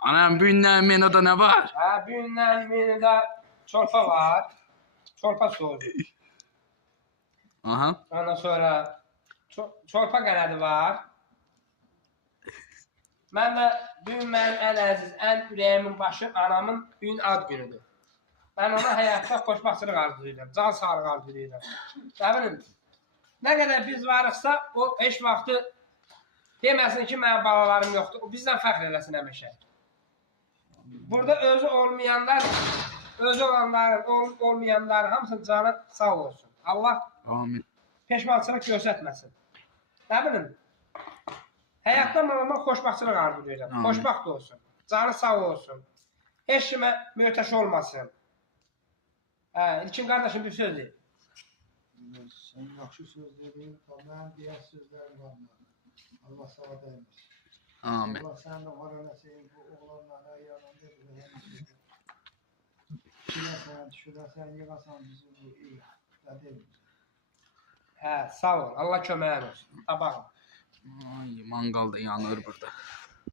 Anam bu günler menüde ne var? Ha, bu günler menüde çorba var. Çorba soğudu. Aha. Ondan sonra çorba qanadı var. Mən də bu gün mənim ən əziz, ən ürəyimin başı anamın bu gün ad günüdür. Mən ona həyatda xoşbaxtçılıq arzulayıram, can sağlığı arzulayıram. Nə bilim, nə qədər biz varıqsa, o heç vaxtı deməsin ki, mənim balalarım yoxdur, o bizdən fəxr eləsin həmişə. Burada özü olmayanlar, özü olanların, olmayanların hamısının canı sağ olsun. Allah Amin. peşmançılıq göstərməsin. Nə bilim, həyatda mən xoşbaxtçılıq arzulayıram, xoşbaxt olsun, canı sağ olsun, heç kimə möhtəş olmasın. İlkin qardaşım bir söz deyil. Sən yaxşı söz dedin, mən deyən sözlərim var. Allah sağ dəyməsin. Amin. Allah sən də var eləsin, bu oğlanlara yanında həmişə. Şirəsən, düşürəsən, yığasan bizi bu iyi. Sağ ol, Allah köməyin olsun. Tabağım. Ay, mangal da yanır burada.